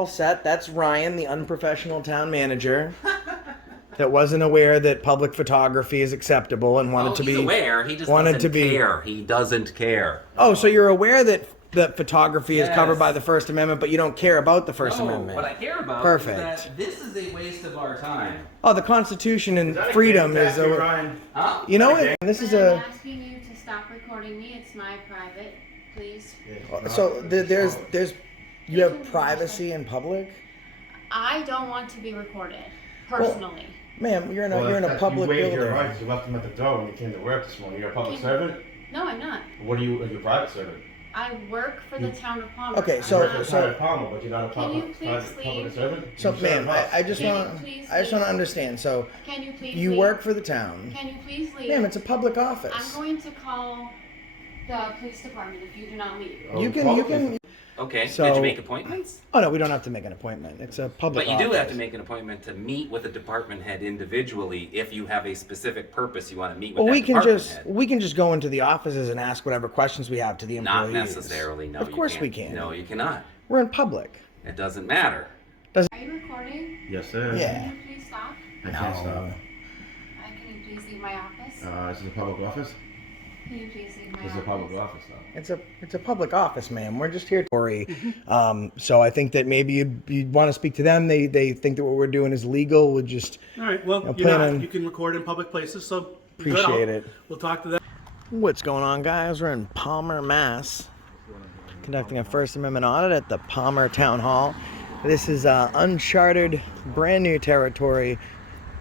all set. That's Ryan, the unprofessional town manager, that wasn't aware that public photography is acceptable and wanted to be. He's aware. He just doesn't care. He doesn't care. Oh, so you're aware that photography is covered by the First Amendment, but you don't care about the First Amendment. What I care about is that this is a waste of our time. Oh, the Constitution and freedom is a. Huh? You know what? This is a. I'm asking you to stop recording me. It's my private, please. So there's you have privacy in public. I don't want to be recorded personally. Ma'am, you're in a public building. You waived building. your rights. You left them at the door when you came to work this morning. You're a public servant? No, I'm not. What are you? Are you a private servant? I work for the town of Palmer. Okay, You're a private Palmer, but you're not a Can you public please servant? So, ma'am, I just want to understand. So, Can you please you leave? work for the town. Can you please leave? Ma'am, it's a public office. I'm going to call the police department if you do not leave. You can. Okay, So- did you make appointments? Oh no, we don't have to make an appointment. It's a public. But you do office. have to make an appointment to meet with a department head individually if you have a specific purpose you want to meet with Well, that we can department just head. go into the offices and ask whatever questions we have to the employees. Not necessarily, no. Of course you we can't. can. No, you cannot. We're in public. It doesn't matter. Are you recording? Yes, sir. Yeah. Can you please stop? I can't stop. Can you please leave my office? This is a public office? Can you please leave my This is office? a public office, though. It's a public office, ma'am. We're just here. So I think that maybe you'd want to speak to them. They think that what we're doing is legal. We'll just. All right. Well, you can record in public places, so Appreciate it. We'll talk to them. What's going on, guys? We're in Palmer, Mass, conducting a First Amendment audit at the Palmer Town Hall. This is uncharted, brand new territory.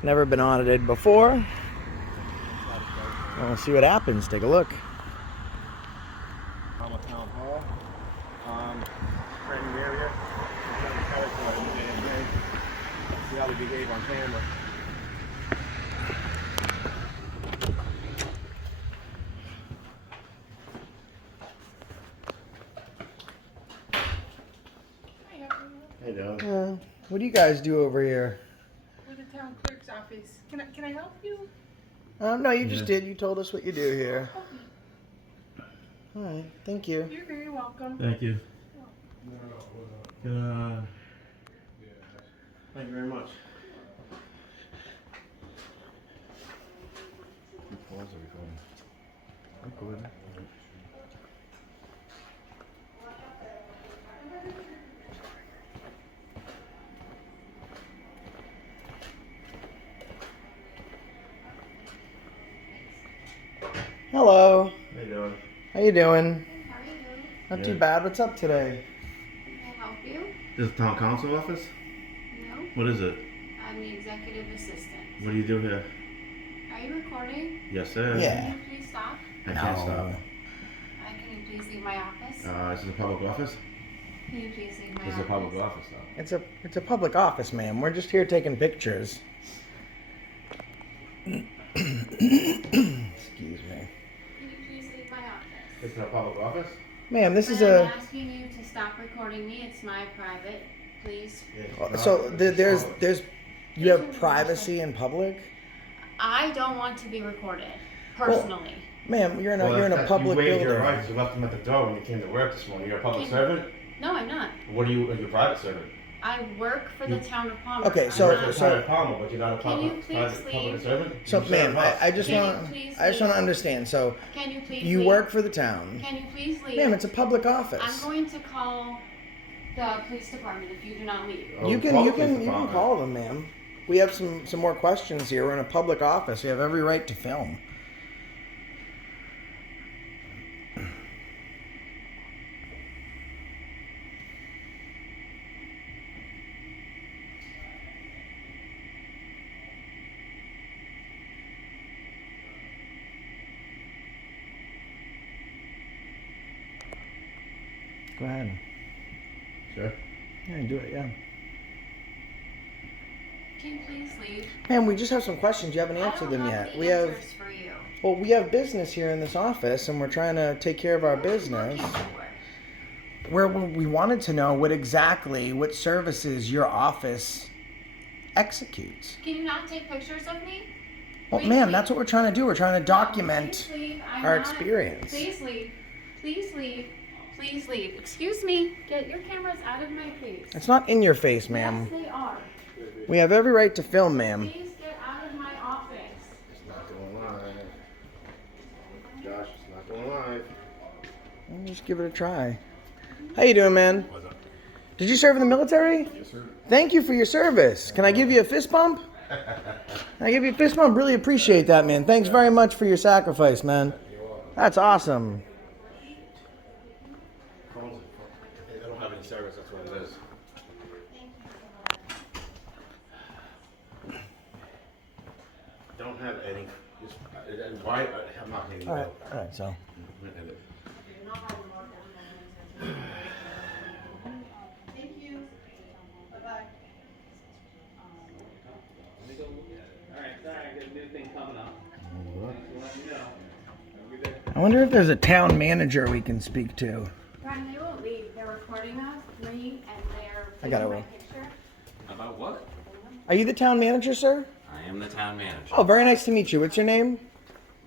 Never been audited before. We'll see what happens. Take a look. Palmer Town Hall. Brand new area. See how they behave on camera. Hey, Dylan. What do you guys do over here? We're the town clerk's office. Can I help you? No, you just did. You told us what you do here. All right. Thank you. You're very welcome. Thank you. Thank you very much. Pause the recording. Recording. Hello. How you doing? How you doing? How are you doing? Not Yeah. too bad. What's up today? Can I help you? This is the town council office? No? What is it? I'm the executive assistant. What do you do here? Are you recording? Yes, sir. Yeah. Can you please stop? I can't stop. Can you please leave my office? This is a public office? Can you please leave my This is a office? public office, though. It's a public office, ma'am. We're just here taking pictures. Excuse me. Can you please leave my office? This is a public office? Ma'am, this is I'm a. asking you to stop recording me. It's my private, please. So there's you have privacy in public. I don't want to be recorded personally. Ma'am, you're in a public You waived building. your rights. You left them at the door when you came to work this morning. You're a public Can- servant? No, I'm not. What are you? Are you a private servant? I work for the town of Palmer. Okay, I'm so- You're not- a private Palmer, but you're not a Can you public, please private public leave? servant? So, You serve ma'am, us. I just Can you want please I just want to leave? understand. So Can you please you leave? work for the town. Can you please leave? Ma'am, it's a public office. I'm going to call the police department if you do not leave. Oh, You call can the police department. call them, ma'am. We have some more questions here. We're in a public office. We have every right to film. Go ahead. Sure. Yeah, do it. Yeah. Can you please leave? Ma'am, we just have some questions. You haven't I answered don't them have yet. the We have answers for you. well, we have business here in this office, and we're trying to take care of our What are you business. looking for? Where we wanted to know what services your office executes. Can you not take pictures of me? Well, Please ma'am, leave. that's what we're trying to do. We're trying to No, document please leave. I'm our not- experience. Please leave. Please leave. Please leave. Excuse me. Get your cameras out of my face. It's not in your face, ma'am. Yes, they are. We have every right to film, ma'am. Please get out of my office. It's not going live. Josh, it's not going live. Well, just give it a try. How you doing, man? What's up? Did you serve in the military? Yes, sir. Thank you for your service. Can I give you a fist bump? Can I give you a fist bump? Really appreciate that, man. Thanks very much for your sacrifice, man. That's awesome. They don't have any service, that's what it is. Don't have any. Why? I'm not getting All right, so. Thank you. Bye-bye. Alright, sorry, I got a new thing coming up. I wonder if there's a town manager we can speak to. Brian, they won't leave. They're recording us, me, and they're I got it, taking my Will. picture. About what? Are you the town manager, sir? I am the town manager. Oh, very nice to meet you. What's your name?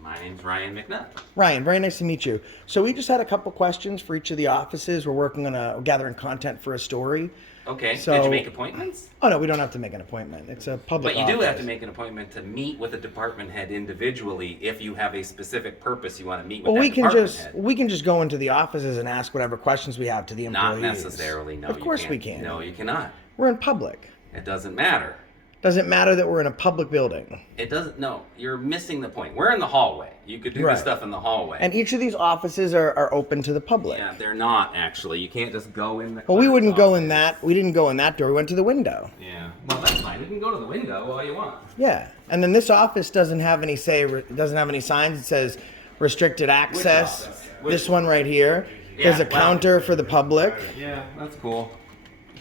My name's Ryan McNutt. Ryan, very nice to meet you. So we just had a couple questions for each of the offices. We're working on gathering content for a story. Okay, So- did you make appointments? Oh no, we don't have to make an appointment. It's a public But you do have office. to make an appointment to meet with a department head individually if you have a specific purpose you want to meet with Well, that we can department just head. we can just go into the offices and ask whatever questions we have to the Not employees. necessarily, no. Of you course can't. we can. No, you cannot. We're in public. It doesn't matter. Doesn't matter that we're in a public building. It doesn't, no, you're missing the point. We're in the hallway. You could do Right. this stuff in the hallway. And each of these offices are open to the public. Yeah, they're not actually. You can't just go in the Well, we clerk's wouldn't go office. in that. We didn't go in that door. We went to the window. Yeah, well, that's fine. You can go to the window all you want. Yeah. And then this office doesn't have any doesn't have any signs that says restricted access. office? This one right here. There's a Yeah, well- counter for the public. Yeah, that's cool.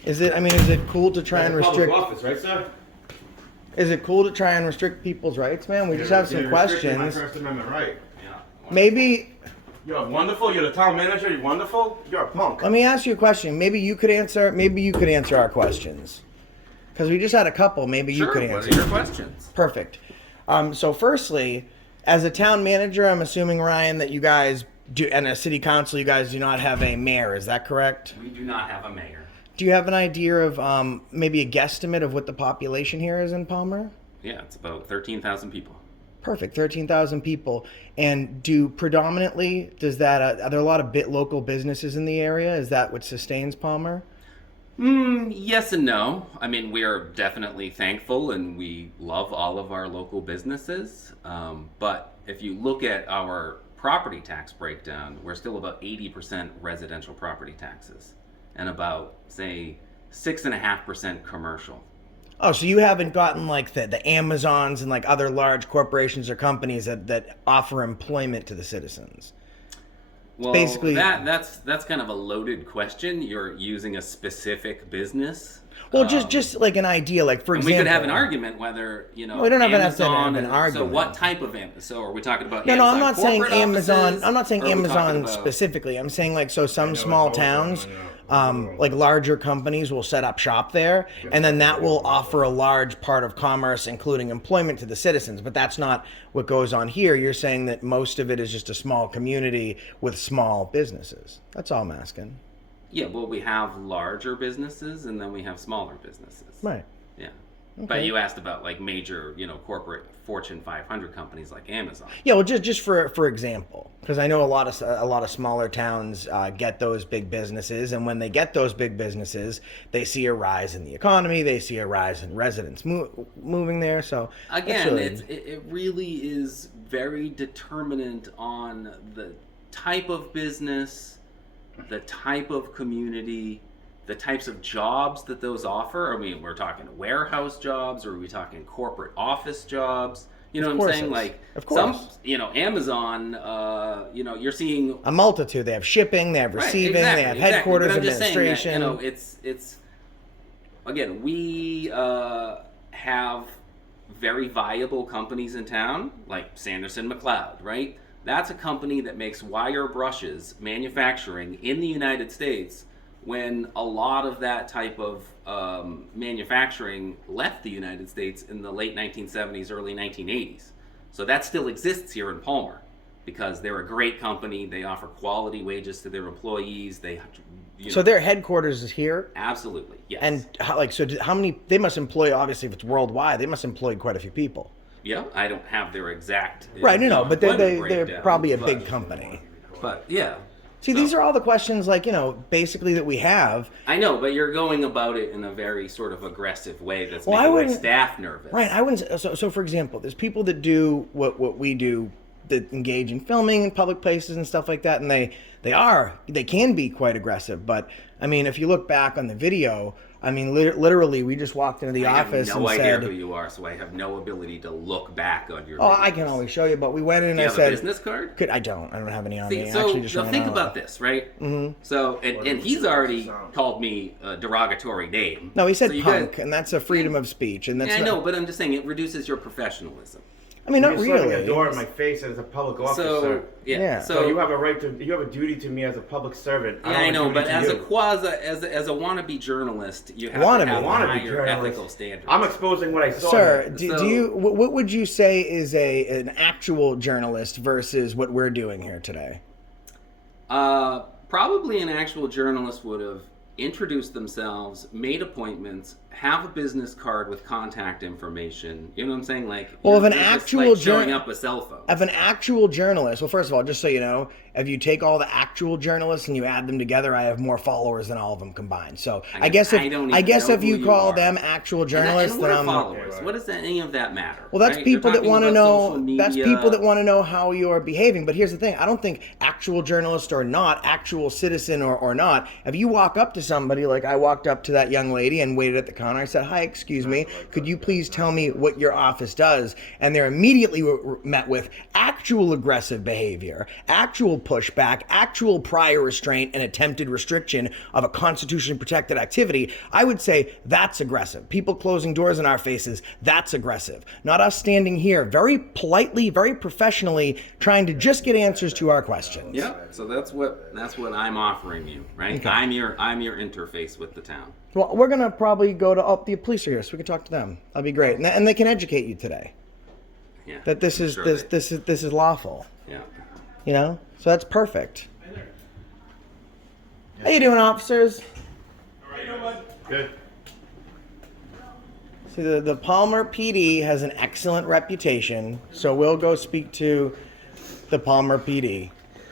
Is it cool to try and restrict Office, right, sir? Is it cool to try and restrict people's rights, man? We just have some You're restricting my questions. First Amendment right. Yeah. Maybe You're wonderful. You're the town manager. You're wonderful. You're a punk. let me ask you a question. Maybe you could answer our questions. Cuz we just had a couple. Maybe you Sure, could what answer. are your questions? Perfect. So firstly, as a town manager, I'm assuming, Ryan, that you guys do, and a city council, you guys do not have a mayor. Is that correct? We do not have a mayor. Do you have an idea of maybe a guesstimate of what the population here is in Palmer? Yeah, it's about 13,000 people. Perfect, 13,000 people. And are there a lot of local businesses in the area? Is that what sustains Palmer? Yes and no. I mean, we are definitely thankful and we love all of our local businesses. But if you look at our property tax breakdown, we're still about 80% residential property taxes and about, say, 6.5% commercial. Oh, so you haven't gotten like the Amazons and like other large corporations or companies that offer employment to the citizens. Well, basically- that's kind of a loaded question. You're using a specific business. Well, just like an idea, like for And example. we could have an argument whether, No, we don't have to have Amazon an and- argument. So what type of Amazon? So are we talking about No, Amazon I'm not saying corporate Amazon. offices, I'm not saying or are we talking Amazon about- specifically. I'm saying like some know small it's all towns, going on. like larger companies will set up shop there, and then that will offer a large part of commerce, including employment to the citizens. But that's not what goes on here. You're saying that most of it is just a small community with small businesses. That's all I'm asking. Yeah, well, we have larger businesses and then we have smaller businesses. Right. Yeah. But you asked about like major, corporate Fortune 500 companies like Amazon. Yeah, well, just for example, because I know a lot of smaller towns get those big businesses, and when they get those big businesses, they see a rise in the economy, they see a rise in residents moving there. So that's Again, really- it really is very determinant on the type of business, the type of community, the types of jobs that those offer. I mean, we're talking warehouse jobs, or are we talking corporate office jobs? You know Of what I'm course saying? it's- Like of course. Amazon, you're seeing a multitude. They have shipping, they have Right, receiving, exactly, they have exactly. headquarters, But I'm just saying that, administration. it's again, we have very viable companies in town, like Sanderson McLeod, right? That's a company that makes wire brushes manufacturing in the United States, when a lot of that type of manufacturing left the United States in the late 1970s, early 1980s. So that still exists here in Palmer. because they're a great company. They offer quality wages to their employees. So their headquarters is here? Absolutely, yes. And how many, they must employ, obviously if it's worldwide, they must employ quite a few people. Yeah, I don't have their exact... Right, no, but they're breakdown, probably a big company. But, yeah. See, these are all the questions, like, basically that we have. I know, but you're going about it in a very sort of aggressive way that's Well, making my staff nervous. Right, I wouldn't. So for example, there's people that do what we do, that engage in filming in public places and stuff like that, and they can be quite aggressive. But I mean, if you look back on the video, I mean, literally, we just walked into the office and said, I have no idea who you are, so I have no ability to look back on your. Oh, videos. I can always show you, but we went in and Do you I have said, a business card? I don't have any on See, me. so Actually, just now ran think out. about this, right? Mm-hmm. So, and he's already called me a derogatory name. No, he said so punk, and that's a freedom of speech, and that's. Yeah, I know, but I'm just saying it reduces your professionalism. I mean, not You're really. slamming a door in my face as a public officer. So, yeah. So you have a right to, you have a duty to me as a public servant. Yeah, I know, but as you. as a wannabe journalist, you have to have a higher ethical standards. I'm exposing what I saw. Sir, do you? What would you say is an actual journalist versus what we're doing here today? Probably an actual journalist would have introduced themselves, made appointments, have a business card with contact information. You know what I'm saying? Like, well, if an just, actual like, showing up a cell phone. If an actual journalist, well, first of all, just so you know, if you take all the actual journalists and you add them together, I have more followers than all of them combined. So I guess if you call them actual journalists, and what then are followers? What does any of that matter? Well, that's right? people that want to know. That's media. people that want to know how you're behaving. But here's the thing: I don't think actual journalist or not, actual citizen or not. If you walk up to somebody, like I walked up to that young lady and waited at the counter, I said, "Hi, excuse me, could you please tell me what your office does?" And they're immediately met with actual aggressive behavior, actual pushback, actual prior restraint and attempted restriction of a constitutionally protected activity. I would say that's aggressive. People closing doors in our faces, that's aggressive. Not us standing here very politely, very professionally trying to just get answers to our questions. Yeah, so that's what I'm offering you, right? Okay. I'm your interface with the town. Well, we're gonna probably go to the police are here, so we can talk to them. That'd be great, and they can educate you today. Yeah. That this is lawful. Yeah. You know, so that's perfect. How you doing, officers? Good. See, the Palmer PD has an excellent reputation, so we'll go speak to the Palmer PD.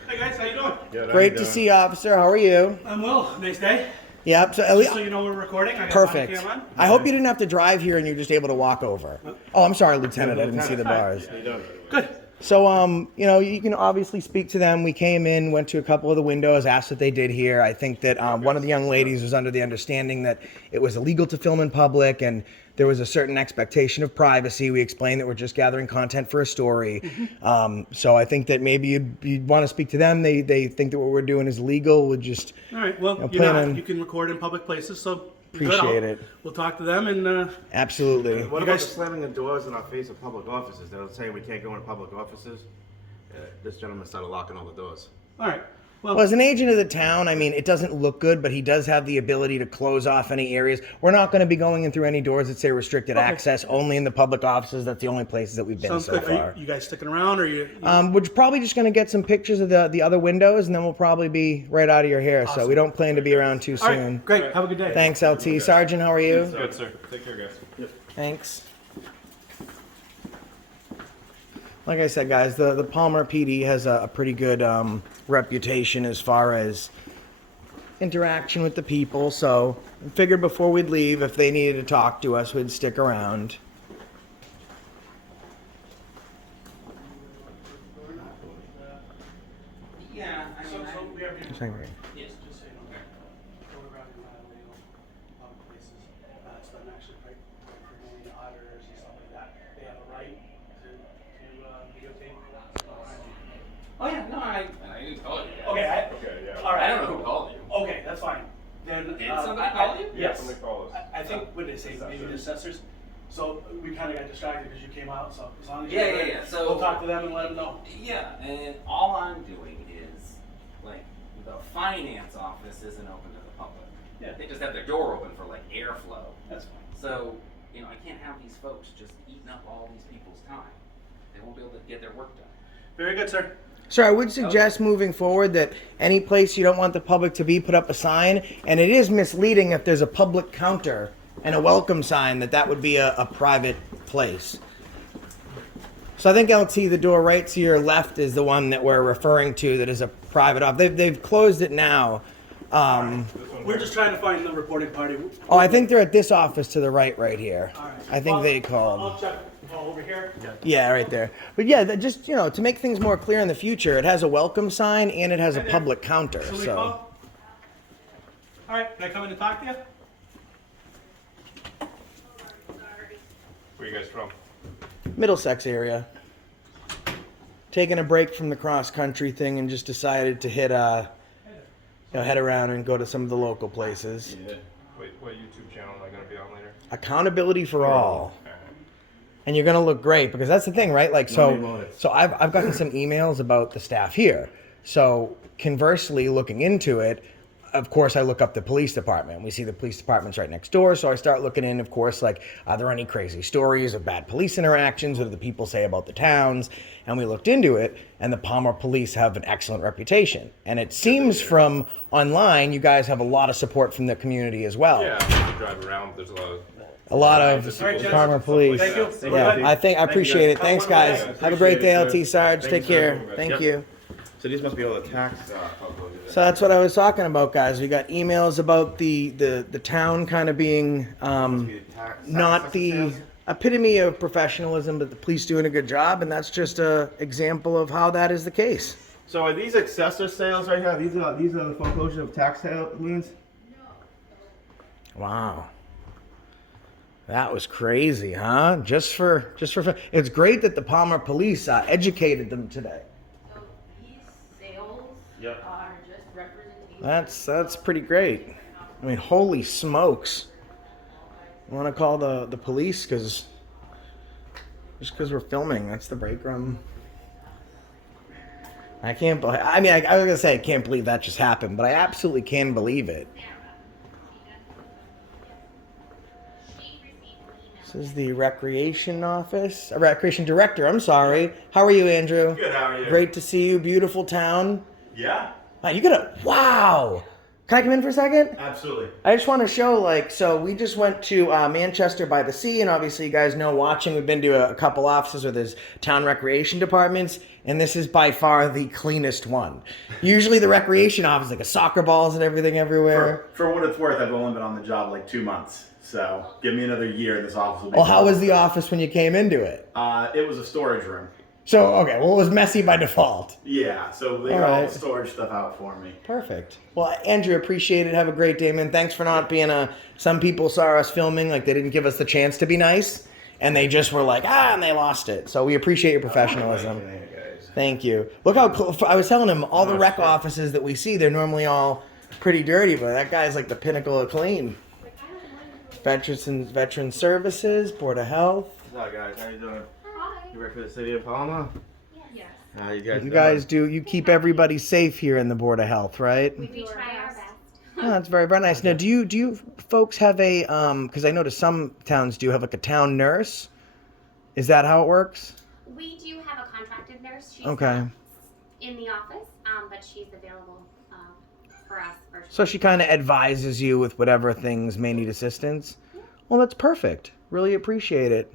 Hey guys, how you doing? Good, Great to see you, officer. How are you? I'm well. Nice day. Yep. So at least, Just so you know we're recording. I got perfect. my cam on. I hope you didn't have to drive here and you're just able to walk over. Oh, I'm sorry, Lieutenant. I didn't see the bars. How you doing? Good. So, you can obviously speak to them. We came in, went to a couple of the windows, asked what they did here. I think that one of the young ladies was under the understanding that it was illegal to film in public and there was a certain expectation of privacy. We explained that we're just gathering content for a story. So I think that maybe you'd want to speak to them. They think that what we're doing is legal. We'll just... All right. Well, you can record in public places, so appreciate it. We'll talk to them and. Absolutely. What about the slamming the doors in our face of public offices? They're saying we can't go in public offices. This gentleman started locking all the doors. All right. Well, as an agent of the town, I mean, it doesn't look good, but he does have the ability to close off any areas. We're not going to be going in through any doors that say restricted access, only in the public offices. That's the only places that we've been Sounds so good. far. Are you guys sticking around, or you? We're probably just going to get some pictures of the other windows, and then we'll probably be right out of your hair. So we don't plan to be around too All soon. right. Great. Have a good day. Thanks, LT. Sergeant, how are you? Good, sir. Take care, guys. Thanks. Like I said, guys, the Palmer PD has a pretty good reputation as far as interaction with the people. So I figured before we'd leave, if they needed to talk to us, we'd stick around. Yeah, I mean, So we have your. Sorry. Yes, just so you know. Photographing illegal public places. It's been actually quite for the auditors and stuff like that. They have a right to videotape. Oh yeah, no, I didn't call you. Okay. All right. I don't know who called you. Okay, that's fine. Then Did somebody call you? Yes. Somebody call us. I think what did they say? Maybe the assessors. So we kind of got distracted because you came out. So as long as Yeah, you're yeah, ready, yeah. So- we'll talk to them and let them know. Yeah, and all I'm doing is, like, the finance office isn't open to the public. Yeah. They just have their door open for, like, airflow. That's fine. So, I can't have these folks just eating up all these people's time. They won't be able to get their work done. Very good, sir. Sir, I would suggest moving forward that any place you don't want the public to be, put up a sign. And it is misleading if there's a public counter and a welcome sign that would be a private place. So I think LT, the door right to your left is the one that we're referring to that is a private office. They've closed it now. We're just trying to find the reporting party. Oh, I think they're at this office to the right here. All right. I think Well, they called. I'll check. Oh, over here? Yeah, right there. But yeah, just, to make things more clear in the future, it has a welcome sign and it has a public counter. Somebody So call? All right, can I come in and talk to you? Where are you guys from? Middlesex area. Taking a break from the cross country thing and just decided to hit head around and go to some of the local places. Yeah. Wait, what YouTube channel am I gonna be on later? Accountability for all. Alright. And you're gonna look great because that's the thing, right? Like No motives. so I've gotten some emails about the staff here. So conversely, looking into it, of course, I look up the police department. We see the police department's right next door, so I start looking in, of course, like, are there any crazy stories of bad police interactions? What do the people say about the towns? And we looked into it, and the Palmer police have an excellent reputation. And it seems from online, you guys have a lot of support from the community as well. Yeah, I drive around. There's A lot of Just All right, Jess. Palmer police. Thank you. Yeah, I appreciate it. guys. Thanks, guys. Have a great day, LT Sarge. Thanks, Take care. sir. Thank Yep. you. So these must be all the tax foreclosures. So that's what I was talking about, guys. We got emails about the town kind of being not the epitome of professionalism, but the police doing a good job, and that's just a example of how that is the case. So are these accessor sales right here? These are the foreclosure of tax sale liens? Wow. That was crazy, huh? Just for it's great that the Palmer police educated them today. So these sales Yep. are just representation. That's pretty great. I mean, holy smokes! I want to call the police because we're filming. That's the break room. I can't believe. I mean, I was gonna say I can't believe that just happened, but I absolutely can believe it. This is the recreation office, recreation director. I'm sorry. How are you, Andrew? Good, how are you? Great to see you. Beautiful town. Yeah, Wow, you got a wow. Can I come in for a second? absolutely. I just want to show, so we just went to Manchester by the Sea, and obviously you guys know watching, we've been to a couple offices where there's town recreation departments, and this is by far the cleanest one. Usually the recreation office, like a soccer balls and everything everywhere. For what it's worth, I've only been on the job like 2 months. So give me another year and this office will be Well, how done. was the office when you came into it? It was a storage room. So, okay, well, it was messy by default. Yeah, so they All got all right. the storage stuff out for me. Perfect. Well, Andrew, appreciate it. Have a great day, man. Thanks for not being some people saw us filming, like they didn't give us the chance to be nice, and they just were like, and they lost it. So we appreciate your professionalism. Hey, guys. Thank you. Look how cool. I was telling him, all the rec offices that we see, they're normally all pretty dirty, but that guy's like the pinnacle of clean. Veteran Services, Board of Health. What's up, guys? How you doing? Hi. You work for the city of Palmer? Yes. How you guys You guys you keep everybody safe here in the Board of Health, right? We try our best. Oh, that's very nice. Now, do you folks have a because I noticed some towns do have like a town nurse? Is that how it works? We do have a contracted nurse. She's Okay. not in the office, but she's available for us. So she kind of advises you with whatever things may need assistance. Well, that's perfect. Really appreciate it.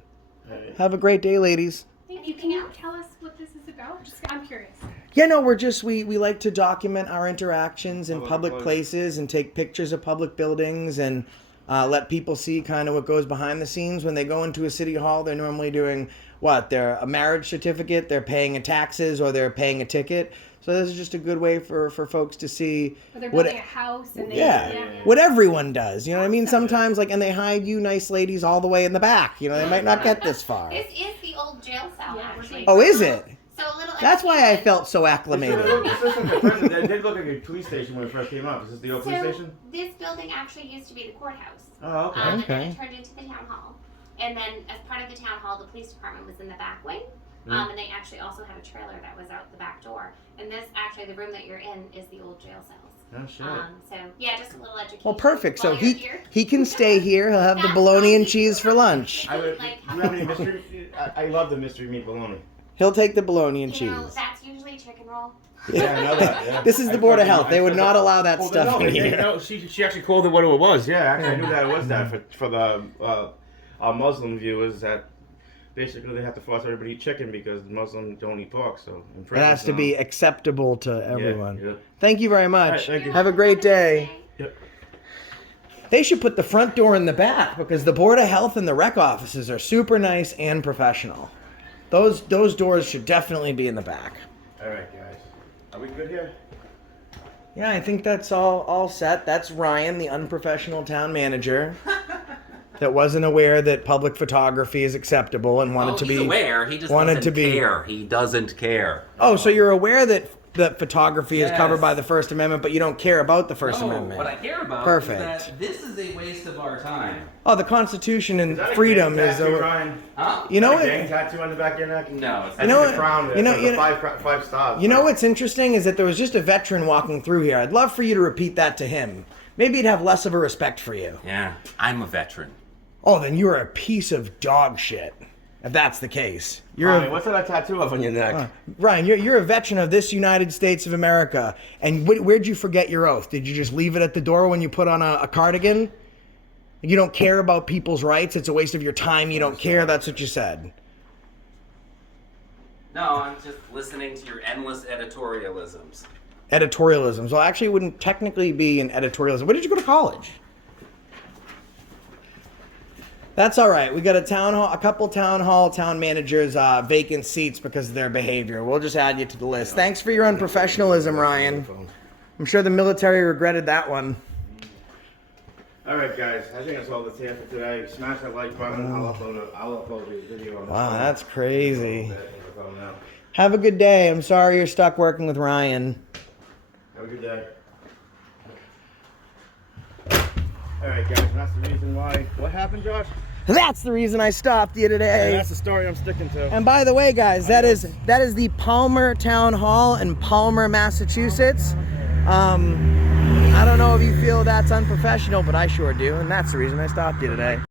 Have a great day, ladies. Thank you. Can you tell us what this is about? I'm curious. Yeah, no, we like to document our interactions in public places and take pictures of public buildings and let people see kind of what goes behind the scenes. When they go into a city hall, they're normally doing what? They're a marriage certificate, they're paying a taxes, or they're paying a ticket. So this is just a good way for folks to see But they're what building a house and they yeah, what everyone does. You know what I mean? Sometimes and they hide you nice ladies all the way in the back. You know, they might not get this far. This is the old jail cell, actually. Oh, is it? So a little. That's why I education. felt so acclimated. This looks like a prison. They did look like a police station when it first came up. Is this the old police So station? this building actually used to be the courthouse. Oh, okay. And then Okay. it turned into the town hall. And then as part of the town hall, the police department was in the back wing. And they actually also had a trailer that was out the back door. And this, actually, the room that you're in is the old jail cells. Oh, shit. So, yeah, just a little education. Well, perfect. So while you're he here. he can stay here. He'll have the bologna and cheese for lunch. I would, Like, do you have any mystery? I love the mystery meat bologna. He'll take the bologna and You know, cheese. that's usually free chicken roll. Yeah, I know that. Yeah. This is the Board of Health. They would not allow that Oh, stuff no, in here. no, she actually called it what it was. Yeah, actually, I knew that it was that for the our Muslim viewers that basically they have to force everybody to eat chicken because Muslims don't eat pork. So It has to be acceptable to everyone. Yeah. Thank you very much. All right, thank you. Have a great day. Yep. They should put the front door in the back because the Board of Health and the rec offices are super nice and professional. Those doors should definitely be in the back. All right, guys. Are we good here? Yeah, I think that's all set. That's Ryan, the unprofessional town manager, that wasn't aware that public photography is acceptable and wanted to he's be aware. He just wanted doesn't to be. care. He doesn't care. Oh, so you're aware that photography is covered Yes. by the First Amendment, but you don't care about the First Amendment. What I care about Perfect. is that this is a waste of our time. Oh, the Constitution and Is that a freedom gang is. tattoo, Ryan? Huh? You know Is that a gang what? tattoo on the back of your neck? No, it's That's know the what? crown. You know- the you know- five stars. You know what's interesting is that there was just a veteran walking through here. I'd love for you to repeat that to him. Maybe he'd have less of a respect for you. Yeah, I'm a veteran. Oh, then you're a piece of dog shit. If that's the case, you're Ryan, what's that tattoo up on your neck? Ryan. You're a veteran of this United States of America. And where'd you forget your oath? Did you just leave it at the door when you put on a cardigan? You don't care about people's rights. It's a waste of your time. You don't care. That's what you said. No, I'm just listening to your endless editorialisms. Editorialisms. Well, actually, it wouldn't technically be an editorialism. Where did you go to college? That's all right. We got a couple town managers vacant seats because of their behavior. We'll just add you to the list. Thanks for your unprofessionalism, Ryan. I'm sure the military regretted that one. All right, guys. I think that's all that's here for today. Smash that like button. I'll upload the video on the Wow, phone. that's crazy. We're going out. Have a good day. I'm sorry you're stuck working with Ryan. Have a good day. All right, guys. And that's the reason why. What happened, Josh? That's the reason I stopped you And today. that's the story I'm sticking to. And by the way, guys, that is the Palmer Town Hall in Palmer, Massachusetts. I don't know if you feel that's unprofessional, but I sure do, and that's the reason I stopped you today.